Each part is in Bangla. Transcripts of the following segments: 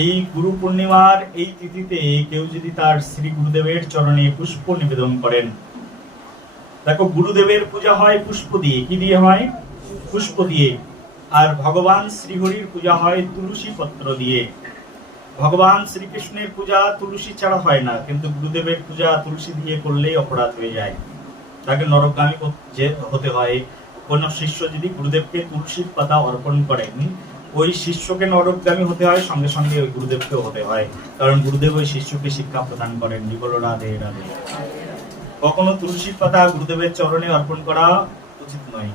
এই গুরু পূর্ণিমার এই তিথিতে কেউ যদি তার শ্রী গুরুদেবের চরণে পুষ্প নিবেদন করেন, দেখো গুরুদেবের পূজা হয় পুষ্প দিয়ে। কি দিয়ে হয়? পুষ্প দিয়ে। আর ভগবান শ্রীহরির পূজা হয় তুলসী পত্র দিয়ে। ভগবান শ্রীকৃষ্ণের পূজা তুলসী ছাড়া হয় না, কিন্তু গুরুদেবের পূজা তুলসী দিয়ে করলেই অপরাধ হয়ে যায়, তাকে নরকগামী হতে হয়। কোন শিষ্য যদি গুরুদেবকে তুলসীর পাতা অর্পণ করেন, ওই শিষ্যকে নরকগামী হতে হয়, সঙ্গে সঙ্গে ওই গুরুদেবকেও হতে হয়, কারণ গুরুদেব ওই শিষ্যকে শিক্ষা প্রদান করেন। বলো রাধে রাধে। কখনো তুলসীর পাতা গুরুদেবের চরণে অর্পণ করা উচিত নয়।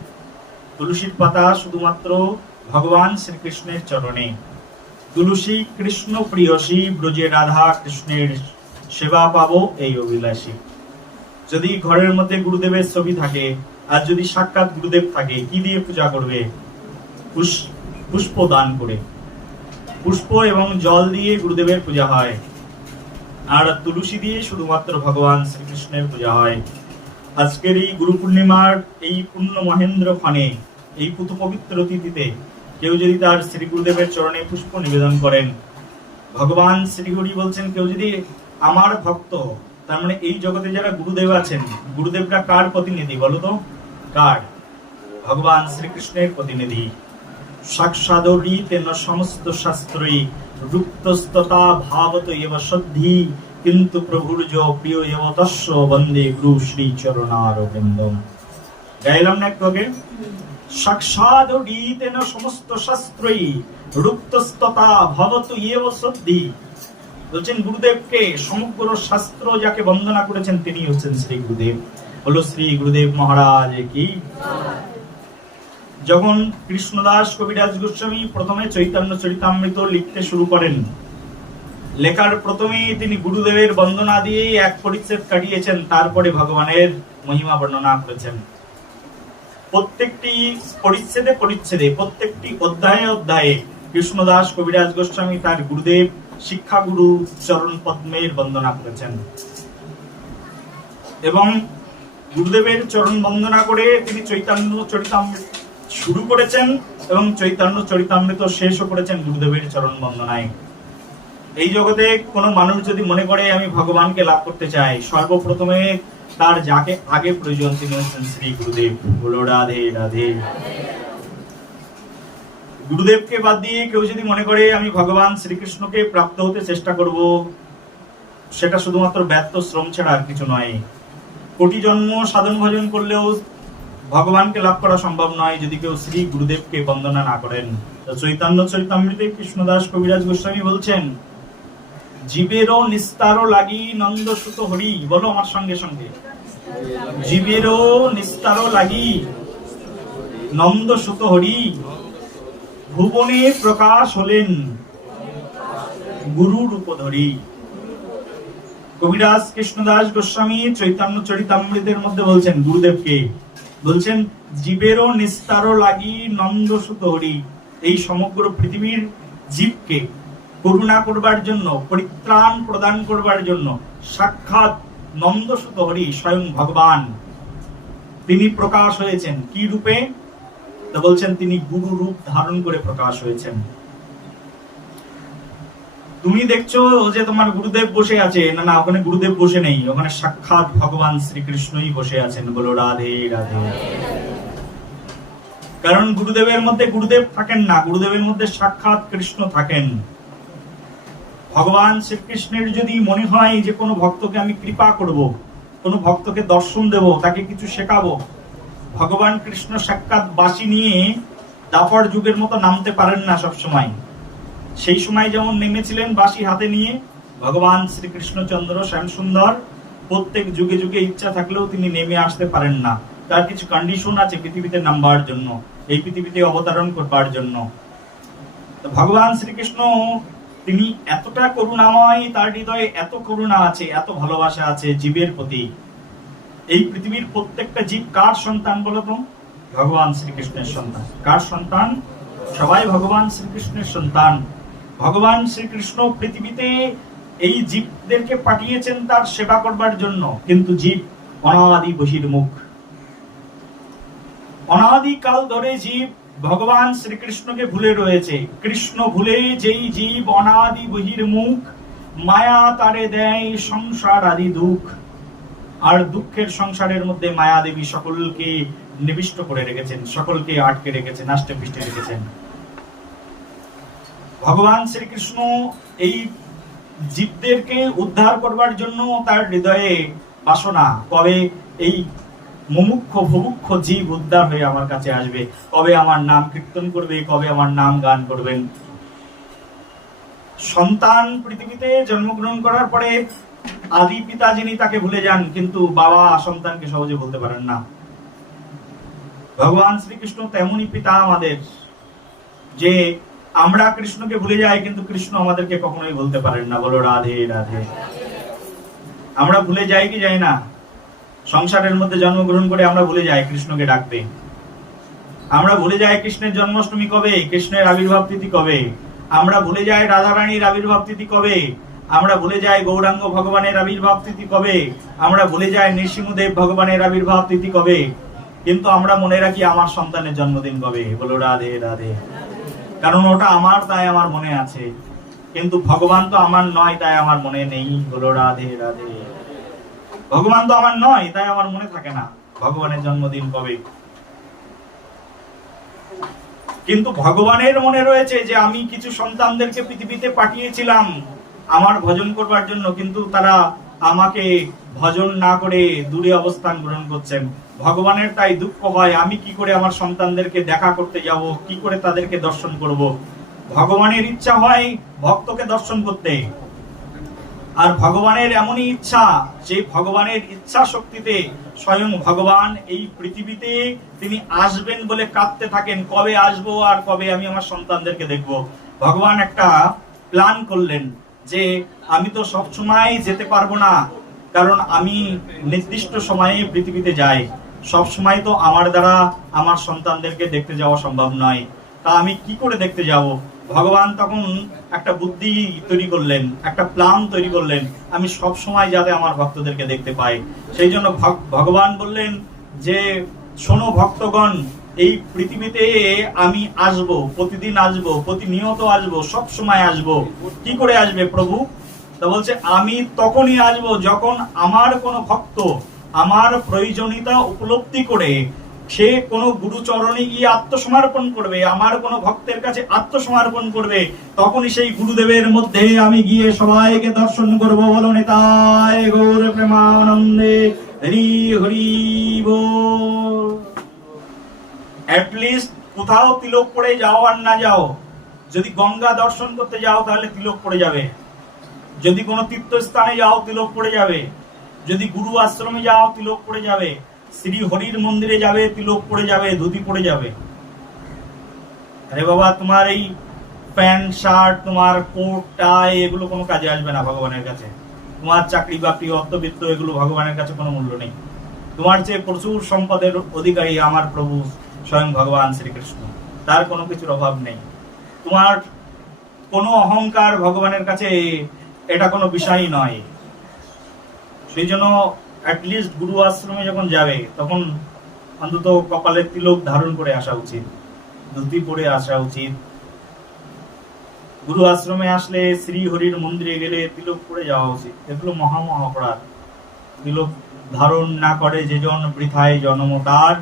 তুলসীর পাতা শুধুমাত্র ভগবান শ্রীকৃষ্ণের চরণে। তুলসী কৃষ্ণ প্রিয়সী, ব্রজে রাধা কৃষ্ণের সেবা পাবো এই অভিলাষী। যদি ঘরের মধ্যে গুরুদেবের ছবি থাকে, আর যদি সাক্ষাৎ গুরুদেব থাকে, কি দিয়ে পূজা করবে? পুষ্প দান করে। পুষ্প এবং জল দিয়ে গুরুদেবের পূজা হয়, আর তুলসী দিয়ে শুধুমাত্র ভগবান শ্রীকৃষ্ণের পূজা হয়। আজকের এই গুরু পূর্ণিমার এই পূর্ণ মহেন্দ্র ক্ষণে, এই পুত পবিত্র তিথিতে কেউ যদি তার শ্রী গুরুদেবের চরণে পুষ্প নিবেদন করেন, ভগবান শ্রীহরি বলছেন কেউ যদি আমার ভক্ত, তার মানে এই জগতে যারা গুরুদেব আছেন, গুরুদেবরা কার প্রতিনিধি বলো তো? কার? ভগবান শ্রীকৃষ্ণের প্রতিনিধি। সাক্ষাদরি তেন সমস্ত শাস্ত্রই রুক্তস্ততা ভাবত এব সদ্ধি, কিন্তু প্রভুর য প্রিয় এব তস্য বন্দে গুরু শ্রী চরণারবিন্দম। গাইলাম না একটু আগে? সাক্ষাদরি তেন সমস্ত শাস্ত্রই রুক্তস্ততা ভাবত এব সদ্ধি। বলছেন গুরুদেবকে সমগ্র শাস্ত্র যাকে বন্দনা করেছেন তিনি হচ্ছেন শ্রী গুরুদেব। বলো শ্রী গুরুদেব মহারাজ কি। যখন কৃষ্ণদাস কবিরাজ গোস্বামী প্রথমে চৈতন্য চরিতামৃত লিখতে শুরু করেন, লেখার প্রথমেই তিনি গুরুদেবের বন্দনা দিয়ে এক পরিচ্ছেদ কাটিয়েছেন, তারপরে ভগবানের মহিমা বর্ণনা করেছেন। প্রত্যেকটি পরিচ্ছেদে পরিচ্ছেদে, প্রত্যেকটি অধ্যায়ে অধ্যায়ে কৃষ্ণদাস কবিরাজ গোস্বামী তার গুরুদেব শিক্ষা গুরু চরণ পদ্মের বন্দনা করেছেন, এবং গুরুদেবের চরণ বন্দনা করে তিনি চৈতন্য চরিতামৃত শুরু করেছেন, এবং চৈতন্য চরিতামৃত শেষও করেছেন গুরুদেবের চরণ বন্দনায়। এই জগতে কোনো মানুষ যদি মনে করে আমি ভগবানকে লাভ করতে চাই, সর্বপ্রথমে তার যাকে আগে প্রয়োজন তিনি হচ্ছেন শ্রী গুরুদেব। বলো রাধে রাধে। গুরুদেবকে বাদ দিয়ে কেউ যদি মনে করে আমি ভগবান শ্রীকৃষ্ণকে প্রাপ্ত হতে চেষ্টা করব, সেটা শুধুমাত্র ব্যর্থ শ্রম ছাড়া আর কিছু নয়। কোটি জন্ম সাধন ভজন করলেও ভগবানকে লাভ করা সম্ভব নয় যদি কেউ শ্রী গুরুদেবকে বন্দনা না করেন। চৈতন্য চরিতামৃতে কৃষ্ণদাস কবিরাজ গোস্বামী বলছেন, জীবেরও নিস্তারও লাগি নন্দ সুত হরি। বলো আমার সঙ্গে সঙ্গে, জীবেরও নিস্তারও লাগি নন্দ সুত হরি, ভুবনে প্রকাশ হলেন গুরু রূপ ধরি। কবিরাজ কৃষ্ণদাস গোস্বামী চৈতন্য চরিতামৃতের মধ্যে বলছেন গুরুদেবকে, বলছেন জীবেরও নিস্তারও লাগি নন্দ সুত হরি। এই সমগ্র পৃথিবীর জীবকে করুণা করবার জন্য, পরিত্রাণ প্রদান করবার জন্য সাক্ষাৎ নন্দ সুত হরি স্বয়ং ভগবান তিনি প্রকাশ হয়েছেন। কি রূপে? তো বলছেন তিনি গুরু রূপ ধারণ করে প্রকাশ হয়েছেন। তুমি দেখছো যে তোমার গুরুদেব বসে আছে, না না, ওখানে গুরুদেব বসে নেই, ওখানে সাক্ষাৎ ভগবান শ্রীকৃষ্ণই বসে আছেন। বলো রাধে রাধে। কারণ গুরুদেবের মধ্যে গুরুদেব থাকেন না, গুরুদেবের মধ্যে সাক্ষাৎ কৃষ্ণ থাকেন। ভগবান শ্রীকৃষ্ণের যদি মনে হয় যে কোনো ভক্তকে আমি কৃপা করব, কোনো ভক্তকে দর্শন দেব, তাকে কিছু শেখাবো, ভগবান কৃষ্ণ সাক্ষাৎ বাঁশি নিয়ে দাপর যুগের মতো নামতে পারেন না সব সময়। সেই সময় যেমন নেমেছিলেন বাঁশি হাতে নিয়ে ভগবান শ্রীকৃষ্ণচন্দ্র শ্যাম সুন্দর, প্রত্যেক যুগে যুগে ইচ্ছা থাকলেও তিনি নেমে আসতে পারেন না। তার কিছু কন্ডিশন আছে পৃথিবীতে নামবার জন্য, এই পৃথিবীতে অবতরণ করবার জন্য। ভগবান শ্রীকৃষ্ণ তিনি এতটা করুণাময়, তার হৃদয়ে এত করুণা আছে, এত ভালোবাসা আছে জীবের প্রতি। এই পৃথিবীর প্রত্যেকটা জীব কার সন্তান বলতো? ভগবান শ্রীকৃষ্ণের সন্তান। কার সন্তান? সবাই ভগবান শ্রীকৃষ্ণের সন্তান। ভগবান শ্রীকৃষ্ণ পৃথিবীতে এই জীবদেরকে পাঠিয়েছেন তার সেবা করবার জন্য, কিন্তু জীব অনাদি বহির্মুখ। অনাদি কাল ধরে জীব ভগবান শ্রীকৃষ্ণকে ভুলে রয়েছে। কৃষ্ণ ভুলে যেই জীব অনাদি বহির্মুখ, মায়া তারে দেয় সংসার আদি দুঃখ। আর দুঃখের সংসারের মধ্যে মায়া দেবী সকলকে নিবিষ্ট করে রেখেছেন, সকলকে আটকে রেখেছেন, আষ্টে পৃষ্ঠে রেখেছেন। ভগবান শ্রীকৃষ্ণ এই জীবদেরকে উদ্ধার করবার জন্য তার হৃদয়ে বাসনা, কবে এই মুমুক্ষ ভুমুক্ষ জীব উদ্ধার হয়ে আমার কাছে আসবে, কবে আমার নাম কীর্তন করবে, কবে আমার নাম গান করবেন। সন্তান পৃথিবীতে জন্মগ্রহণ করার পরে আদি পিতা যিনি তাকে ভুলে যান, কিন্তু বাবা সন্তানকে সহজে ভুলতে পারেন না। ভগবান শ্রীকৃষ্ণ তেমনই পিতা আমাদের, যে আমরা কৃষ্ণকে ভুলে যাই কিন্তু কৃষ্ণ আমাদেরকে কখনোই ভুলতে পারেন না। বলো রাধে রাধে। আমরা ভুলে যাই কি যাই না? সংসারের মধ্যে জন্মগ্রহণ করে আমরা ভুলে যাই কৃষ্ণকে ডাকতে। আমরা ভুলে যাই কৃষ্ণের জন্মাষ্টমী কবে, কৃষ্ণের আবির্ভাব তিথি কবে। আমরা ভুলে যাই রাধারানীর আবির্ভাব তিথি কবে। আমরা ভুলে যাই গৌরাঙ্গ ভগবানের আবির্ভাব তিথি কবে। আমরা ভুলে যাই নৃসিংহদেব ভগবানের আবির্ভাব তিথি কবে। কিন্তু আমরা মনে রাখি আমার সন্তানের জন্মদিন কবে। বলো রাধে রাধে। কারণ ওটা আমার, তাই আমার মনে আছে। কিন্তু ভগবান তো আমার নয়, তাই আমার মনে নেই। বলো রাধে রাধে। ভগবান তো আমার নয়, তাই আমার মনে থাকে না ভগবানের জন্মদিন কবে। কিন্তু ভগবানের মনে রয়েছে যে আমি কিছু সন্তানদেরকে পৃথিবীতে পাঠিয়েছিলাম আমার ভজন করবার জন্য, কিন্তু তারা আমাকে ভজন না করে দূরে অবস্থান গ্রহণ করছেন। ভগবানের তাই দুঃখ হয়, আমি কি করে আমার সন্তানদেরকে দেখা করতে যাব, কি করে তাদেরকে দর্শন করব। ভগবানের ইচ্ছা হয় ভক্তকে দর্শন করতে, আর ভগবানের এমনই ইচ্ছা যে ভগবানের ইচ্ছা শক্তিতে স্বয়ং ভগবান এই পৃথিবীতে তিনি আসবেন বলে কাঁদতে থাকেন, কবে আসবো আর কবে আমি আমার সন্তানদেরকে দেখব। ভগবান একটা প্ল্যান করলেন যে আমি তো সব সময় যেতে পারবো না, কারণ আমি নির্দিষ্ট সময়ে পৃথিবীতে যাই। সব সময় তো আমার দ্বারা আমার সন্তানদেরকে দেখতে যাওয়া সম্ভব নয়, তা আমি কি করে দেখতে যাব। ভগবান তখন একটা বুদ্ধি তৈরি করলেন, একটা প্ল্যান তৈরি করলেন, আমি সব সময় যাতে আমার ভক্তদেরকে দেখতে পাই। সেই জন্য ভগবান বললেন যে শোনো ভক্তগণ, এই পৃথিবীতে আমি আসব, প্রতিদিন আসব, প্রতিনিয়ত আসব, সব সময় আসব। কি করে আসবে প্রভু? তা বলছে আমি তখনই আসব যখন আমার কোনো ভক্ত আমার প্রয়োজনীয়তা উপলব্ধি করে সে কোনো গুরুচরণে গিয়ে আত্মসমর্পণ করবে, আমার কোনো ভক্তের কাছে আত্মসমর্পণ করবে, তখনই সেই গুরুদেবের মধ্যে আমি গিয়ে সবাইকে দর্শন করব। বলো নিতাই গৌর প্রেমানন্দে হরি হরি বল। অ্যাটলিস্ট কোথাও তিলক পড়ে যাও আর না যাও, যদি গঙ্গা দর্শন করতে যাও তাহলে তিলক পড়ে যাবে, যদি কোনো তীর্থস্থানে যাও তিলক পড়ে যাবে, যদি গুরু আশ্রমে যাও তিলক পড়ে যাবে, শ্রী হরির মন্দিরে যাবে তিলক পড়ে যাবে, ধুতি পড়ে যাবে। আরে বাবা, তোমার এই প্যান্ট শার্ট, তোমার কোট টাই, এগুলো কোনো কাজে আসবে না ভগবানের কাছে। তোমার চাকরি বাকরি অর্থবিত্ত, এগুলো ভগবানের কাছে কোনো মূল্য নেই। তোমার যে প্রচুর সম্পদের অধিকারী আমার প্রভু স্বয়ং ভগবান শ্রীকৃষ্ণ, তার কোনো কিছুর অভাব নেই। তোমার কোনো অহংকার ভগবানের কাছে এটা কোনো বিষয়ই নয়। সেই জন্য অ্যাটলিস্ট গুরু আশ্রমে যখন যাবে তখন অন্তত কপালে তিলক ধারণ করে আসা উচিত, ধুতি পরে আসা উচিত। গুরু আশ্রমে আসলে, শ্রী হরির মন্দিরে গেলে তিলক পরে যাওয়া উচিত। এগুলো মহা অপরাধ। তিলক ধারণ না করে যে জন বৃথায় জন্ম তার,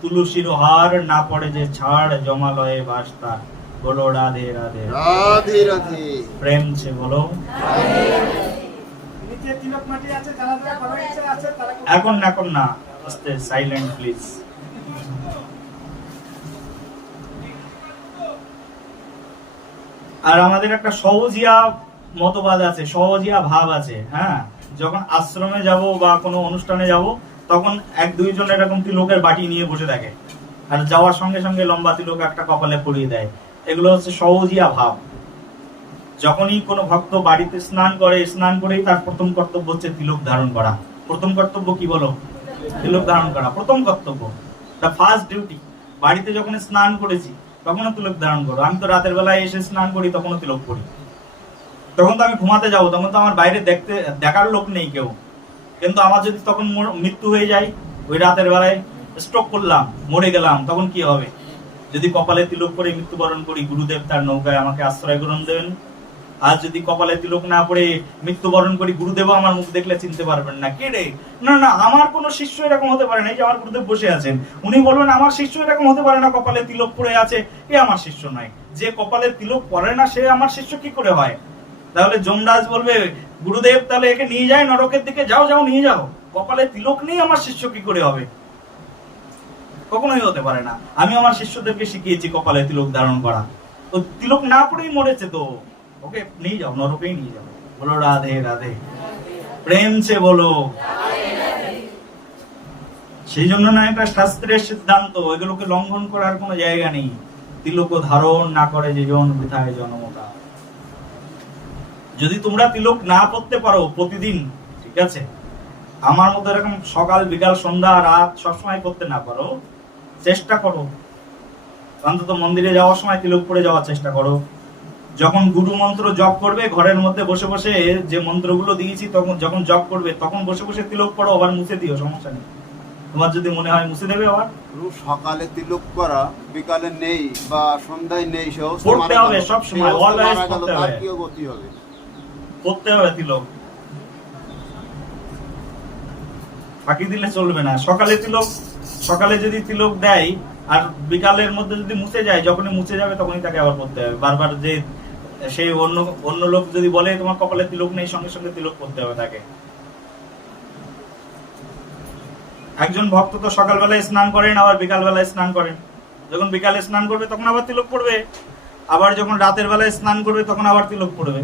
তুলসীর হার না পড়ে যে ছাড় জমালয়ে বাস তার। বলো রাধে রাধে রাধে রাধে। প্রেম সে বলো। এখন এখন না, সাইলেন্ট প্লিজ। আর আমাদের একটা সহজিয়া মতবাদ আছে, সহজিয়া ভাব আছে। হ্যাঁ, যখন আশ্রমে যাব বা কোনো অনুষ্ঠানে যাব তখন এক দুইজন এরকম তিলকের বাটি নিয়ে বসে থাকে, আর যাওয়ার সঙ্গে সঙ্গে লম্বা তিলক একটা কপালে পরিয়ে দেয়। এগুলো হচ্ছে সহজিয়া ভাব। যখনই কোনো ভক্ত বাড়িতে স্নান করে, স্নান করেই তার প্রথম কর্তব্য হচ্ছে তিলক ধারণ করা। প্রথম কর্তব্য কি বলো? তিলক ধারণ করা প্রথম কর্তব্য, দ্য ফার্স্ট ডিউটি। বাড়িতে যখন স্নান করেছি তখনও তিলক ধারণ করো। আমি তো রাতের বেলায় এসে স্নান করি, তখনও তিলক করি। তখন তো আমি ঘুমাতে যাবো, তখন তো আমার বাইরে দেখার লোক নেই কেউ। কিন্তু আমার যদি তখন মৃত্যু হয়ে যায়, ওই রাতের বেলায় স্ট্রোক করলাম, মরে গেলাম, তখন কি হবে? যদি কপালে তিলক করে মৃত্যুবরণ করি, গুরুদেব তার নৌকায় আমাকে আশ্রয় গ্রহণ দেবেন। আর যদি কপালে তিলক না পড়ে মৃত্যুবরণ করি, গুরুদেব আমার মুখ দেখলে চিনতে পারবেন না, কে রে? না না, আমার কোন শিষ্য এরকম হতে পারে না। এই যে আমার গুরুদেব বসে আছেন, উনি বলবেন আমার শিষ্য এরকম হতে পারে না, কপালে তিলক পড়ে আছে, এ আমার শিষ্য নয়। যে কপালে তিলক পড়ে না সে আমার শিষ্য কি করে হয়? তাহলে যমরাজ বলবে, গুরুদেব তাহলে একে নিয়ে যায় নরকের দিকে, যাও যাও নিয়ে যাও। কপালে তিলক নেই, আমার শিষ্য কি করে হবে? কখনোই হতে পারে না। আমি আমার শিষ্যদেরকে শিখিয়েছি কপালে তিলক ধারণ করা। তো তিলক না পড়েই মরেছে, তো ওকে নিয়ে যাও, নরকেই নিয়ে যাও। বলো রাধে রাধে, প্রেম সে বলো। সেই জন্য না একটা শাস্ত্রের সিদ্ধান্ত, এগুলোকে লঙ্ঘন করার কোনো জায়গা নেই। তিলক ধারণ না করে যে জন বৃথায় জন্মটা। যদি তোমরা তিলক না পড়তে পারো প্রতিদিন, ঠিক আছে, আমার মতো এরকম সকাল বিকাল সন্ধ্যা রাত সবসময় করতে না পারো, চেষ্টা করো। অন্তত মন্দিরে যাওয়ার সময় তিলক পড়ে যাওয়ার চেষ্টা করো। যখন গুরু মন্ত্র জপ করবে, ঘরের মধ্যে বসে বসে যে মন্ত্রগুলো দিয়েছি, তখন যখন জপ করবে তখন বসে বসে তিলক পড়ো, আবার মুছে দিও, সমস্যা নেই। তোমার যদি মনে হয় মুছে দেবে, আবার সকালে তিলক করা বিকালে নেই বা সন্ধ্যায় নেই, পড়তে হবে সব সময়, অলওয়েজ পড়তে হবে। কি গতি হবে? পড়তে হবে তিলক, ফাঁকি দিলে চলবে না। সকালে তিলক, সকালে যদি তিলক দেয় আর বিকালের মধ্যে যদি মুছে যায়, যখনই মুছে যাবে তখনই তাকে আবার পড়তে হবে বারবার। যে সেই অন্য লোক যদি বলে তোমার কপালে তিলক নেই, সঙ্গে সঙ্গে তিলক পড়তে হবে তাকে। একজন ভক্ত তো সকালবেলায় স্নান করেন, আবার বিকাল বেলায় স্নান করেন। যখন বিকালে স্নান করবে তখন আবার তিলক পড়বে, আবার যখন রাতের বেলায় স্নান করবে তখন আবার তিলক পড়বে।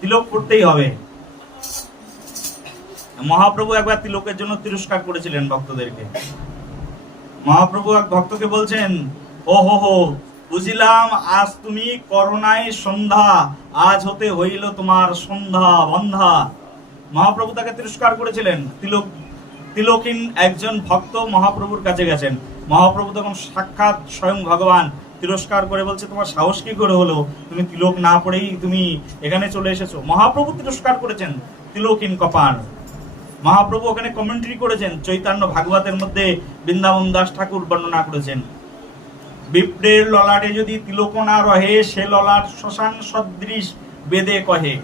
তিলক পড়তেই হবে। মহাপ্রভু একবার তিলকের জন্য তিরস্কার করেছিলেন ভক্তদেরকে। মহাপ্রভু এক ভক্তকে বলছেন, ও হো হো, বুঝিলাম আজ তুমি করোনায় সন্ধ্যা, আজ হতে হইল তোমার সন্ধ্যা বন্ধা। মহাপ্রভু তাকে তিরস্কার করেছিলেন। তিলকহীন একজন ভক্ত মহাপ্রভুর কাছে গেছেন। মহাপ্রভু তখন সাক্ষাৎ স্বয়ং ভগবান, তিরস্কার করে বলছে, তোমার সাহস কি করে হলো, তুমি তিলক না পড়েই তুমি এখানে চলে এসেছো। মহাপ্রভু তিরস্কার করেছেন তিলকহীন কপাল। মহাপ্রভু ওখানে কমেন্ট্রি করেছেন, চৈতন্য ভাগবতের মধ্যে বৃন্দাবন দাস ঠাকুর বর্ণনা করেছেন, বিপ্রের ললাটে যদি তিলক না রহে, সে ললাট শ্মশান সদৃশ বেদে কহে।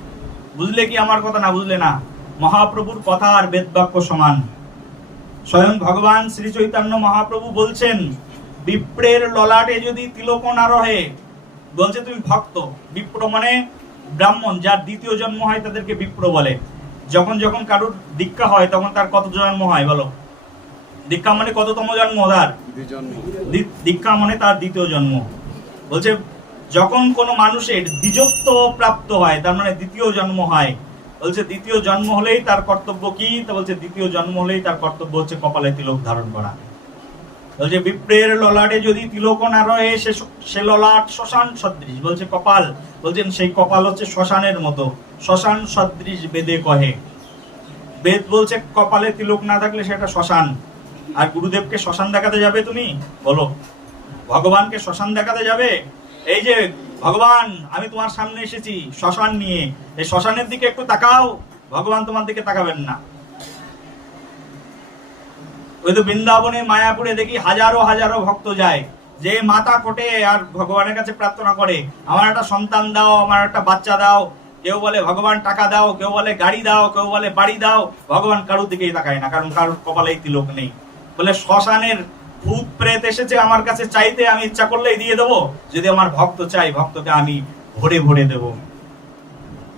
বুঝলে কি আমার কথা? না বুঝলে না। মহাপ্রভুর কথা আর বেদ বাক্য সমান। স্বয়ং ভগবান শ্রী চৈতন্য মহাপ্রভু বলছেন, বিপ্রের ললাটে যদি তিলক না রহে, বলছে তুমি ভক্ত। বিপ্র মানে ব্রাহ্মণ, যার দ্বিতীয় জন্ম হয় তাদেরকে বিপ্র বলে। যখন যখন কারুর দীক্ষা হয় তখন তার কত জন্ম হয় বলো? দীক্ষা মানে কততম জন্ম তার? দীক্ষা মানে তার দ্বিতীয় জন্ম। বলছে যখন কোন মানুষের দ্বিজত্ব প্রাপ্ত হয়, তার মানে দ্বিতীয় জন্ম হয়, বলছে দ্বিতীয় জন্ম হলেই তার কর্তব্য কি? তা বলছে দ্বিতীয় জন্ম হলেই তার কর্তব্য হচ্ছে কপালে তিলক ধারণ করা। বলছে বিপ্রের ললাটে যদি তিলক না রহে, সে ললাট শ্মশান সদৃশ। বলছে কপাল, বলছেন সেই কপাল হচ্ছে শ্মশানের মতো, শ্মশান সদৃশ বেদে কহে। বেদ বলছে কপালে তিলক না থাকলে সেটা শ্মশান। আর গুরুদেবকে শ্মশান দেখাতে যাবে তুমি? বলো, ভগবানকে শ্মশান দেখাতে যাবে? এই যে ভগবান, আমি তোমার সামনে এসেছি শ্মশান নিয়ে, এই শ্মশানের দিকে একটু তাকাও। ভগবান তোমার দিকে তাকাবেন না। ওই তো বৃন্দাবনে মায়াপুরে দেখি হাজারো হাজারো ভক্ত যায়, যে মাথা কোটে আর ভগবানের কাছে প্রার্থনা করে, আমার একটা সন্তান দাও, আমার একটা বাচ্চা দাও। কেউ বলে ভগবান টাকা দাও, কেউ বলে গাড়ি দাও, কেউ বলে বাড়ি দাও। ভগবান কারোর দিকেই তাকায় না, কারণ কারোর কপালেই তিলক নেই। বলে শ্মশানের ভূত প্রেত এসেছে আমার কাছে চাইতে, আমি ইচ্ছা করলেই দিয়ে দেবো। যদি আমার ভক্ত চাই, ভক্তকে আমি ভরে ভরে দেব।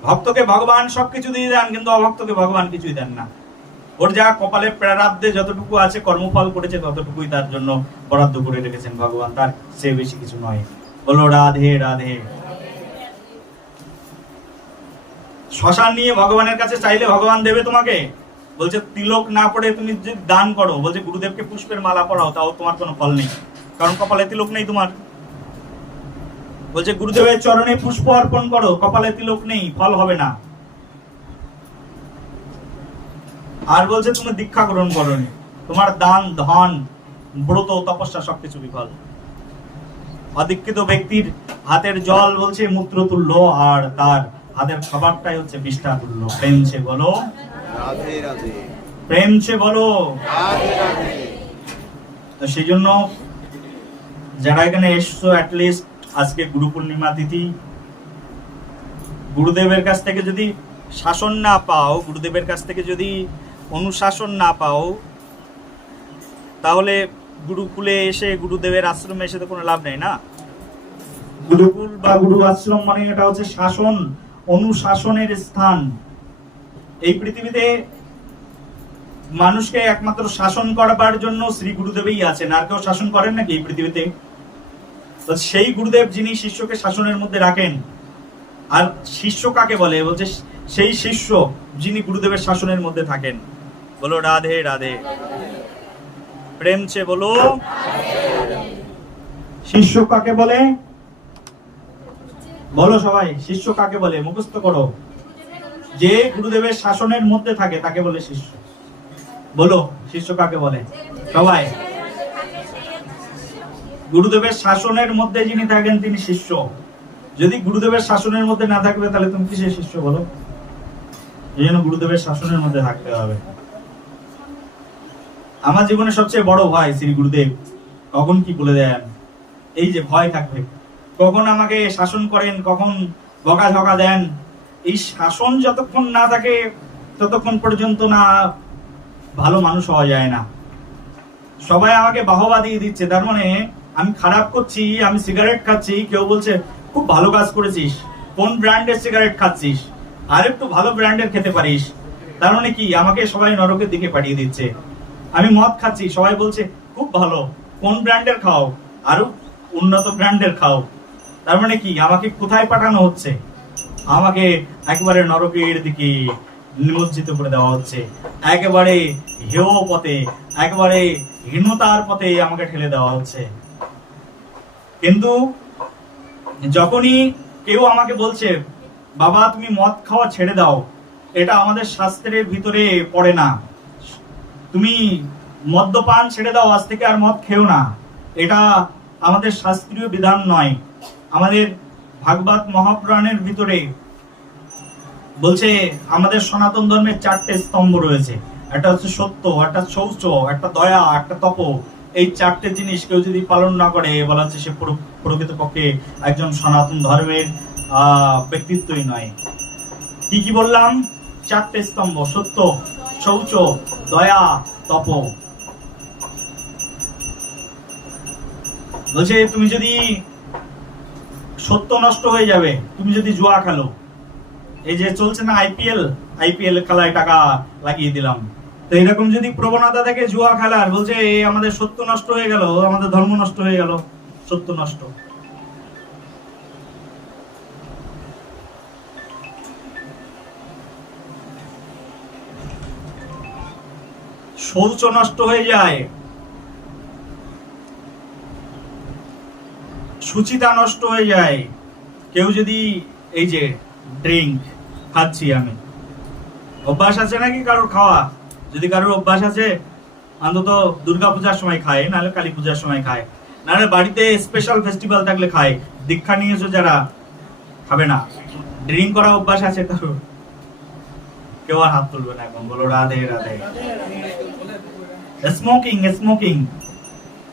ভক্তকে ভগবান সবকিছু দিয়ে দেন, কিন্তু অভক্তকে ভগবান কিছুই দেন না। ওর যা কপালে প্রারাব্ধে যতটুকু আছে, কর্মফল করেছে ততটুকুই তার জন্য বরাদ্দ করে রেখেছেন ভগবান, তার চেয়ে বেশি কিছু নয়। বলো রাধে রাধে। শ্মশান নিয়ে ভগবানের কাছে চাইলে ভগবান দেবে তোমাকে? বলছে তিলক না পড়ে তুমি যদি দান করো, বলছে গুরুদেবকে পুষ্পের মালা পরাও, তাও তোমার কোনো ফল নেই, কারণ কপালে তিলক নেই তোমার। বলছে গুরুদেবের চরণে পুষ্প অর্পণ করো, কপালে তিলক নেই, ফল হবে না। আর বলছে তুমি দীক্ষা গ্রহণ করোনি, তোমার দান ধন ব্রত তপস্যা সবকিছু বিফল। অদীক্ষিত ব্যক্তির হাতের জল বলছে মূত্র তুল্য, আর তার হাতের খাবারটাই হচ্ছে বিষ্ঠা তুল্য। প্রেম সে বলো রাধে রাধে, প্রেম সে বলো রাধে রাধে। তো সেই জন্য যারা এখানে এসছো অ্যাটলিস্ট আজকে গুরু পূর্ণিমা তিথি, গুরুদেবের কাছ থেকে যদি শাসন না পাও, গুরুদেবের কাছ থেকে যদি অনুশাসন না পাও, তাহলে গুরুকুলে এসে, গুরুদেবের আশ্রমে এসে তো কোনো লাভ নেই না। গুরুকুল বা গুরু আশ্রম মানে এটা হচ্ছে শাসন, অনুশাসনের স্থান। এই পৃথিবীতে মানুষকে একমাত্র শাসন করবার জন্য শ্রী গুরুদেবই আছেন, আর কেউ শাসন করেন নাকি এই পৃথিবীতে? তো সেই গুরুদেব যিনি শিষ্যকে শাসনের মধ্যে রাখেন। আর শিষ্য কাকে বলে? বলছে সেই শিষ্য যিনি গুরুদেবের শাসনের মধ্যে থাকেন। বলো রাধে রাধে, প্রেম সে বলো। শিষ্য কাকে বলে? বলো সবাই, শিষ্য কাকে বলে? মুখস্থ করো। যে গুরুদেবের শাসনের মধ্যে থাকে তাকে বলে শিষ্য। বলো শিষ্য কাকে বলে সবাই? গুরুদেবের শাসনের মধ্যে যিনি থাকেন তিনি শিষ্য। যদি গুরুদেবের শাসনের মধ্যে না থাকবে তাহলে তুমি কিসের শিষ্য বলো? এই জন্য গুরুদেবের শাসনের মধ্যে থাকতে হবে। আমার জীবনে সবচেয়ে বড় ভয় শ্রী গুরুদেব কখন কি বলে দেন, এই যে ভয় থাকবে, কখন আমাকে শাসন করেন, কখন বকাঝকা দেন। এই শাসন যতক্ষণ না থাকে ততক্ষণ পর্যন্ত না ভালো মানুষ হওয়া যায় না। সবাই আমাকে বাহবা দিয়ে দিচ্ছে, তার মানে আমি খারাপ করছি, আমি সিগারেট খাচ্ছি, কেউ বলছে খুব ভালো কাজ করেছিস, কোন ব্র্যান্ডের সিগারেট খাচ্ছিস, আর একটু ভালো ব্র্যান্ডের খেতে পারিস, তার মানে কি আমাকে সবাই নরকের দিকে পাঠিয়ে দিচ্ছে। আমি মদ খাচ্ছি, সবাই বলছে খুব ভালো, কোন ব্র্যান্ডের খাও, আরো উন্নত ব্র্যান্ডের খাও, তার মানে কি আমাকে কোথায় পাঠানো হচ্ছে? আমাকে একেবারে নরকের দিকে নিমজ্জিত করে দেওয়া হচ্ছে, একেবারে হেয় পথে, একেবারে হীনতার পথে আমাকে ঠেলে দেওয়া হচ্ছে। কিন্তু যখনই কেউ আমাকে বলছে বাবা তুমি মদ খাওয়া ছেড়ে দাও, এটা আমাদের শাস্ত্রের ভিতরে পড়ে না, তুমি মদ্যপান ছেড়ে দাও, আজ থেকে আর মদ খেও না, এটা আমাদের শাস্ত্রীয় বিধান নয়। আমাদের ভাগবত মহাপুরাণের ভিতরে বলছে আমাদের সনাতন ধর্মের 4টে স্তম্ভ রয়েছে, একটা হচ্ছে সত্য, একটা শৌচ, একটা দয়া, একটা তপ। এই 4টে জিনিস কেউ যদি পালন না করে বলা হচ্ছে সে প্রকৃতপক্ষে একজন সনাতন ধর্মের ব্যক্তিত্বই নয়। কি কি বললাম? 4টে স্তম্ভ, সত্য, শৌচ, দয়া, তপ। বলছে তুমি যদি সত্য নষ্ট হয়ে যাবে, তুমি যদি জুয়া খেলো, এই যে চলছে না আইপিএল খেলায় টাকা লাগিয়ে দিলাম, তো এরকম যদি প্রবণতা থেকে জুয়া খেলার, বলছে আমাদের সত্য নষ্ট হয়ে গেল, আমাদের ধর্ম নষ্ট হয়ে গেল, সত্য নষ্ট। শৌচ নষ্ট হয়ে যায়, সুচিতা নষ্ট হয়ে যায়। কেউ যদি এই যে ড্রিঙ্ক খাচ্ছি, আমি অভ্যাস আছে নাকি কারোর খাওয়া? যদি কারোর অভ্যাস আছে অন্তত দুর্গা পূজার সময় খায়, নাহলে কালী পূজার সময় খায়, নাহলে বাড়িতে স্পেশাল ফেস্টিভ্যাল থাকলে খায়। দীক্ষা নিয়েছো যারা খাবে না। ড্রিঙ্ক করা অভ্যাস আছে কারোর? কেউ আর হাত তুলবে না এখন, বলো রাধে রাধে। স্মোকিং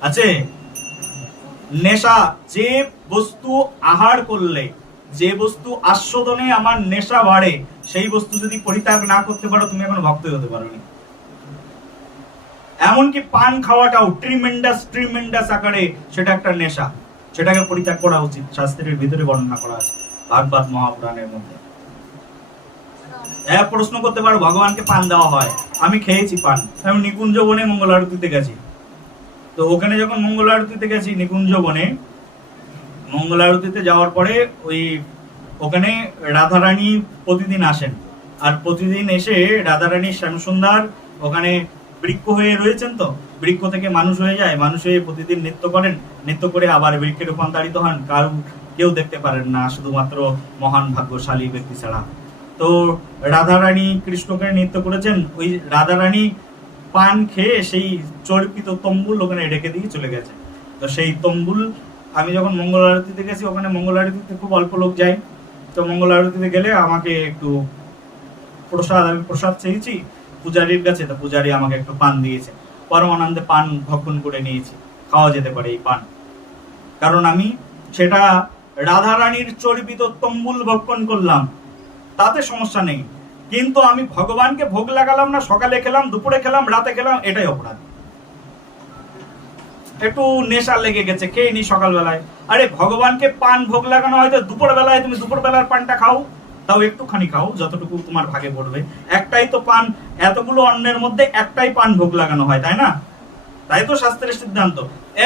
আছে? নেশা, যে বস্তু আহার করলে, যে বস্তু আস্বাদনে আমার নেশা বাড়ে, সেই বস্তু যদি পরিত্যাগ না করতে পারো তুমি এখন ভক্ত হতে পারোনি। এমনকি পান খাওয়াটাও ট্রিমেন্ডাস আকারে সেটা একটা নেশা, সেটাকে পরিত্যাগ করা উচিত, শাস্ত্রের ভিতরে বর্ণনা করা আছে ভাগবত মহাপুরাণের মধ্যে। প্রশ্ন করতে পারো ভগবানকে পান দেওয়া হয়, আমি খেয়েছি পান। আমি নিকুঞ্জ বনে মঙ্গল আরতিতে গেছি, তো ওখানে যখন মঙ্গল আরতিতে গেছি নিকুঞ্জ বনে, মঙ্গল আরতিতে যাওয়ার পরে ওই ওখানে রাধারানী প্রতিদিন আসেন, আর প্রতিদিন এসে রাধারানী শ্যামসুন্দর ওখানে বৃক্ষ হয়ে রয়েছেন, তো বৃক্ষ থেকে মানুষ হয়ে যায়, মানুষ হয়ে প্রতিদিন নৃত্য করেন, নৃত্য করে আবার বৃক্ষে রূপান্তরিত হন। কেউ দেখতে পারেন না, শুধুমাত্র মহান ভাগ্যশালী ব্যক্তি ছাড়া। তো রাধারানী কৃষ্ণকে নৃত্য করেছেন, ওই রাধারানী পান খেয়ে সেই চর্পিত তম্বুল ওখানে রেখে দিয়ে চলে গেছে। তো সেই তম্বুল আমি যখন মঙ্গল আরতিতে গেছি, ওখানে মঙ্গল আরতিতে খুব অল্প লোক যায়, তো মঙ্গল আরতিতে গেলে আমাকে একটু আমি প্রসাদ চেয়েছি পূজারীর কাছে, তো পূজারী আমাকে একটু পান দিয়েছে, পরমানন্দে পান ভক্ষণ করে নিয়েছি। খাওয়া যেতে পারে এই পান। কারণ আমি সেটা রাধারানীর চর্বিত তম্বুল ভক্ষণ করলাম, তাতে সমস্যা নেই। কিন্তু আমি ভগবানকে ভোগ লাগালাম না, সকালে খেলাম, দুপুরে খেলাম, রাতে খেলাম, এটাই অপরাধ। একটু নেশা লেগে গেছে, খেয়ে নি সকালবেলায়। আরে ভগবানকে পান ভোগ লাগানো হয়তো দুপুর বেলায়, তুমি দুপুর বেলার পানটা খাও, তাও একটুখানি খাও, যতটুকু তোমার ভাগে পড়বে। একটাই তো পান, এতগুলো অন্নের মধ্যে একটাই পান ভোগ লাগানো হয়, তাই না? তাই তো শাস্ত্রের সিদ্ধান্ত।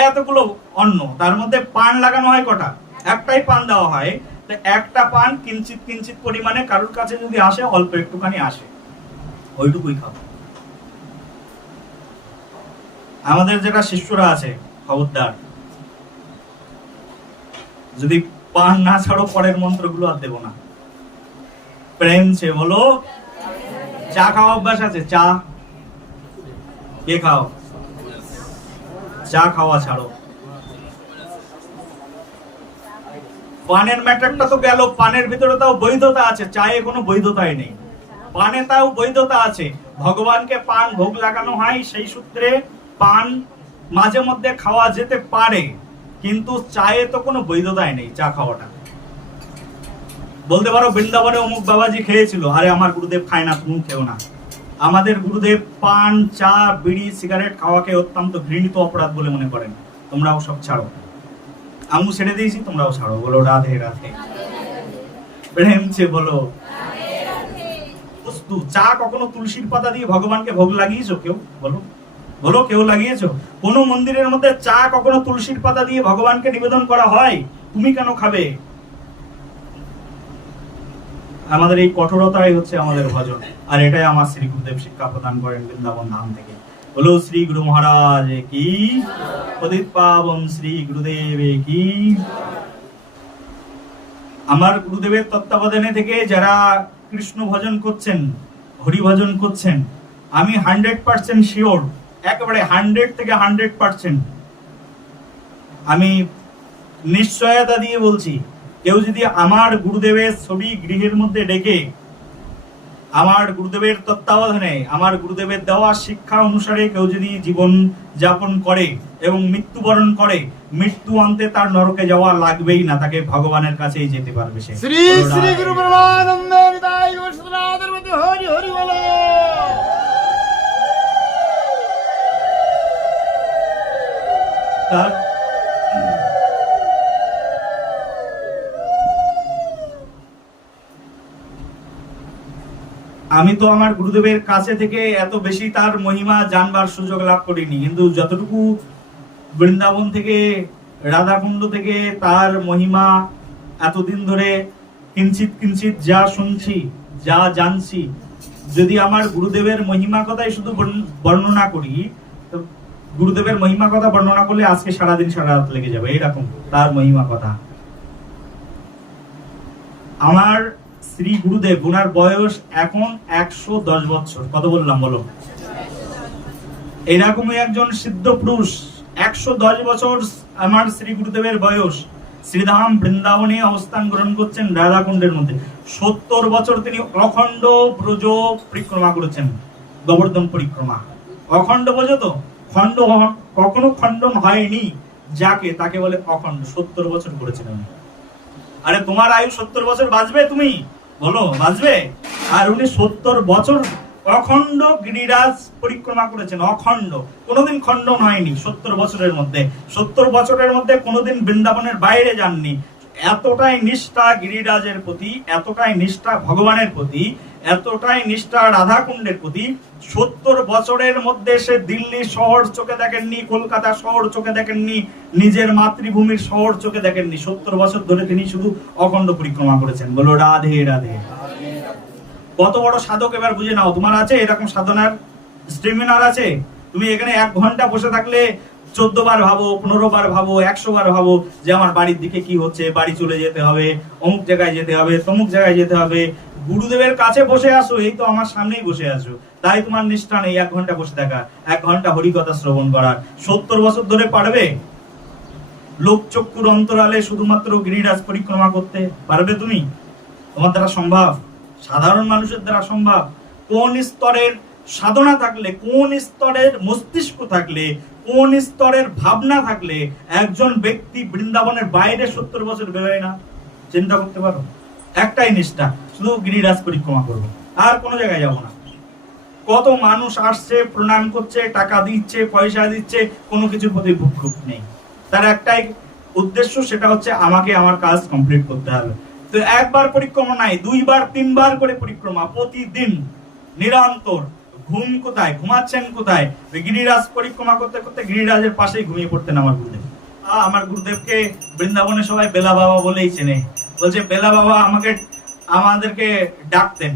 এতগুলো অন্ন, তার মধ্যে পান লাগানো হয় কটা? একটাই পান দেওয়া হয়। তো একটা পান কিঞ্চিত কিঞ্চিত পরিমাণে কারোর কাছে যদি আসে, অল্প একটুখানি আসে, ওইটুকুই খাও। আমাদের যেটা শিষ্যরা আছে, খবরদার, যদি পান না ছাড়ো পরের মন্ত্রগুলো আর দেবো না। প্রেম সে বলো। চা খাওয়া অভ্যাস আছে? চা কে খাও? চা খাওয়া ছাড়ো। পানের ম্যাটারটা তো গেল, পানের ভিতরে তাও বৈধতা আছে, চায়ে কোনো বৈধতাই নেই। পানে তাও বৈধতা আছে, ভগবানকে পান ভোগ লাগানো হয়, সেই সূত্রে পান মাঝে মধ্যে খাওয়া যেতে পারে, কিন্তু চায়ে তো কোনো বৈধতাই নেই চা খাওয়াটা। বলতে পারো বৃন্দাবনে অমুক বাবাজি খেয়েছিল, আরে আমার গুরুদেব খায় না, তুমি খেও না। আমাদের গুরুদেব পান, চা, বিড়ি, সিগারেট খাওয়াকে অত্যন্ত ঘৃণিত অপরাধ বলে মনে করেন। তোমরাও সব ছাড়ো, আমি ছেড়ে দিয়েছি, তোমরাও ছাড়ো। বলো রাধে রাধে। প্রেম সে বলো। চা কখনো তুলসীর পাতা দিয়ে ভগবানকে ভোগ লাগিয়েছো কেউ? বলো বলো, কেউ লাগিয়েছো? কোন মন্দিরের মধ্যে চা কখনো তুলসীর পাতা দিয়ে ভগবানকে নিবেদন করা হয়? তুমি কেন খাবে? আমাদের এই কঠোরতাই হচ্ছে আমাদের ভজন, আর এটাই আমার শ্রী গুরুদেব শিক্ষা প্রদান করেন বৃন্দাবন ধাম থেকে। বলো শ্রী গুরু মহারাজ কি, পতিত পাবন শ্রী গুরুদেব কি। আমার গুরুদেবের তত্ত্বাবধানে থেকে যারা কৃষ্ণ ভজন করছেন, হরি ভজন করছেন, আমি 100% শিওর, একেবারে 100 থেকে 100% আমি নিশ্চয়তা দিয়ে বলছি, কেউ যদি আমার গুরুদেবের ছবি গৃহের মধ্যে ডেকে আমার গুরুদেবের তত্ত্বাবধানে, আমার গুরুদেবের দেওয়া শিক্ষা অনুসারে কেউ যদি জীবন যাপন করে এবং মৃত্যুবরণ করে, মৃত্যু অন্তে তার নরকে যাওয়া লাগবেই না, তাকে ভগবানের কাছেই যেতে পারবে সে। শ্রী শ্রী গুরু ব্রহ্মানন্দে নিতাই গৌর সদানন্দের মধ্যে হরি হরি বলো। আমি তো আমার গুরুদেবের কাছে থেকে এত বেশি তার মহিমা জানবার সুযোগ লাভ করিনি, কিন্তু যতটুকু বৃন্দাবন থেকে, রাধাকুণ্ড থেকে তার মহিমা এতদিন ধরে কিঞ্চিত কিঞ্চিত যা শুনছি, যা জানছি, যদি আমার গুরুদেবের মহিমা কথাই শুধু বর্ণনা করি, তো গুরুদেবের মহিমা কথা বর্ণনা করলে আজকে সারাদিন সারা রাত লেগে যাবে, এইরকম তার মহিমা কথা। আমার শ্রী গুরুদেব, ওনার বয়স এখন 110 বছর। কত বললাম বলো? এরকমই একজন সিদ্ধ পুরুষ, 110 বছর আমার শ্রী গুরুদেবের বয়স। শ্রীধাম বৃন্দাবনে অবস্থান গ্রহণ করছেন রাধাকুণ্ডের মধ্যে। 70 বছর তিনি অখণ্ড ব্রজ পরিক্রমা করেছেন, গোবর্ধন পরিক্রমা। অখণ্ড ব্রজ তো খণ্ড কখনো খণ্ডন হয়নি, যাকে তাকে বলে অখণ্ড। 70 বছর করেছিলেন। আরে তোমার আয়ু 70 বছর বাঁচবে? তুমি বলো বাঁচবে? আর উনি 70 বছর অখণ্ড গিরিরাজ পরিক্রমা করেছেন, অখণ্ড, কোনোদিন খণ্ডন হয়নি 70 বছরের মধ্যে। 70 বছরের মধ্যে কোনোদিন বৃন্দাবনের বাইরে যাননি। এতটাই নিষ্ঠা গিরিরাজের প্রতি, এতটাই নিষ্ঠা ভগবানের প্রতি, এতটাই নিষ্ঠা রাধাকুণ্ডের প্রতি। 70 বছরের মধ্যে সে দিল্লি শহর চোখে দেখেননি, কলকাতা শহর চোখে দেখেননি, নিজের মাতৃভূমির শহর চোখে দেখেননি। 70 বছর ধরে তিনি শুধু অখণ্ড পরিক্রমা করেছেন। বলো রাধে রাধে। কত বড় সাধক এবার বুঝে নাও। তোমার আছে এরকম সাধনার স্টেমিনার আছে? তুমি এখানে 1 ঘন্টা বসে থাকলে 14 বার ভাবো, 15 বার ভাবো, 100 বার ভাবো যে আমার বাড়ির দিকে কি হচ্ছে, বাড়ি চলে যেতে হবে, অমুক জায়গায় যেতে হবে, তমুক জায়গায় যেতে হবে। গুরুদেবের কাছে বসে আসো, এই তো আমার সামনেই বসে আছো, তাই তোমার নিষ্ঠা নেই 1 ঘন্টা বসে থাকা, 1 ঘন্টা হরিকথা শ্রবণ করার। 70 বছর ধরে পারবে? লোকচক্ষুর অন্তরালে শুধুমাত্র গিরিরাজ পরিক্রমা করতে পারবে তুমি? তোমার দ্বারা সম্ভব? সাধারণ মানুষের দ্বারা সম্ভব? কোন স্তরের সাধনা থাকলে, কোন স্তরের মস্তিষ্ক থাকলে, কোন স্তরের ভাবনা থাকলে একজন ব্যক্তি বৃন্দাবনের বাইরে 70 বছর বেরোয় না? চিন্তা করতে পারো। একটাই নিষ্ঠা, শুধু গিরিরাজ পরিক্রমা করবো, আর কোনো জায়গায় যাবো না। কত মানুষ আসছে, প্রণাম করছে, টাকা দিচ্ছে, পয়সা দিচ্ছে, কোনো কিছুর প্রতি ভ্রুক্ষেপ নেই। তার একটাই উদ্দেশ্য, সেটা হচ্ছে আমাকে আমার কাজ কমপ্লিট করতে হবে। তো একবার পরিক্রমা নাই, 2 বার 3 বার করে পরিক্রমা প্রতিদিন, নিরন্তর। ঘুম কোথায়, ঘুমাচ্ছেন কোথায়? গিরিরাজ পরিক্রমা করতে করতে গিরিরাজের পাশেই ঘুমিয়ে পড়তেন আমার গুরুদেব। আমার গুরুদেবকে বৃন্দাবনে সবাই বেলা বাবা বলেই চেনে। বলছে বেলা বাবা আমাদেরকে ডাকতেন।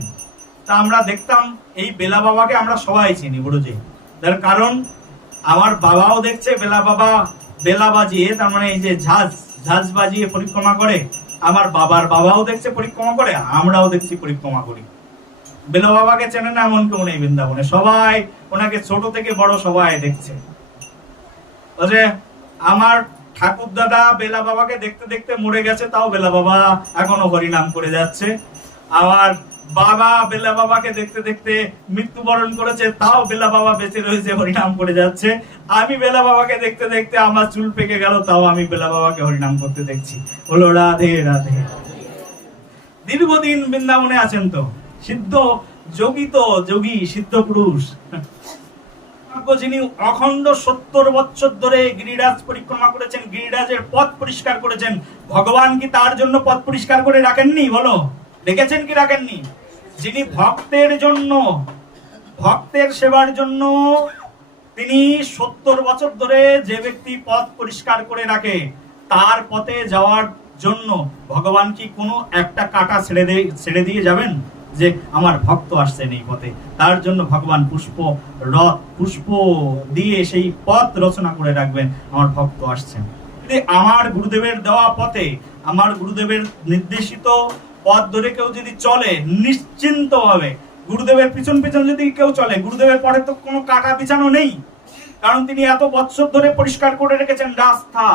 তা আমরা দেখতাম এই বেলা বাবাকে আমরা সবাই চিনি গুরুজি। তার কারণ আমার বাবাও দেখছে বেলা বাবা বেলা বাজিয়ে, তার মানে এই যে ঝাঁজ বাজিয়ে পরিক্রমা করে, আমার বাবার বাবাও দেখছে পরিক্রমা করে, আমরাও দেখছি পরিক্রমা করি। বেলা বাবাকে চেনে না এমন কেউ নেই বৃন্দাবনে, সবাই ওনাকে ছোট থেকে বড় সবাই দেখছে। বলছে আমার ঠাকুর দাদা বেলা বাবাকে দেখতে দেখতে মরে গেছে, তাও বেলা বাবা এখনো হরিনাম করে যাচ্ছে। আমার বাবা বেলা বাবাকে দেখতে দেখতে মৃত্যুবরণ করেছে, তাও বেলা বাবা বেঁচে রয়েছে, হরিনাম করে যাচ্ছে। আমি বেলা বাবাকে দেখতে দেখতে আমার চুল পেকে গেল, তাও আমি বেলা বাবাকে হরিনাম করতে দেখছি। বলো রাধে রাধে। দীর্ঘদিন বৃন্দাবনে আছেন তো, সিদ্ধ যোগী, তো যোগী সিদ্ধ পুরুষ, যিনি অখণ্ড 70 বছর ধরে গিরিরাজ পরিক্রমা করেছেন, গিরিরাজের পথ পরিষ্কার করেছেন। ভগবান কি তার জন্য পথ পরিষ্কার করে রাখেননি? বলো, রেখেছেন কি রাখেননি? যিনি ভক্তের জন্য, ভক্তের সেবার জন্য তিনি 70 বছর ধরে যে ব্যক্তি পথ পরিষ্কার করে রাখে, তার পথে যাওয়ার জন্য ভগবান কি কোনো একটা কাঁটা ছেড়ে দিয়ে যাবেন যে আমার ভক্ত আসছেন এই পথে? তার জন্য ভগবান পুষ্প দিয়ে সেই পথ রচনা করে রাখবেন, আমার ভক্ত আসছেন। যদি আমার গুরুদেবের দেওয়া পথে, আমার গুরুদেবের নির্দেশিত পথ ধরে কেউ যদি চলে নিশ্চিন্ত ভাবে, গুরুদেবের পিছন পিছন যদি কেউ চলে, গুরুদেবের পরে তো কোনো কাটা বিছানো নেই, কারণ তিনি এত বছর ধরে পরিষ্কার করে রেখেছেন রাস্তা।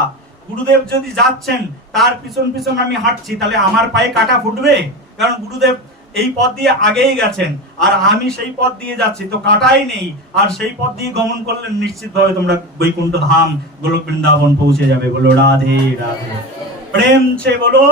গুরুদেব যদি যাচ্ছেন, তার পিছন পিছন আমি হাঁটছি, তাহলে আমার পায়ে কাটা ফুটবে? কারণ গুরুদেব এই পথ দিয়ে আগেই গেছেন, আর আমি সেই পথ দিয়ে যাচ্ছি, তো কাটাই নেই। আর সেই পথ দিয়ে গমন করলে নিশ্চিত ভাবে তোমরা বৈকুণ্ঠ ধাম, গোলক বৃন্দাবন পৌঁছে যাবে। বলো রাধে রাধে, প্রেম সে বলো।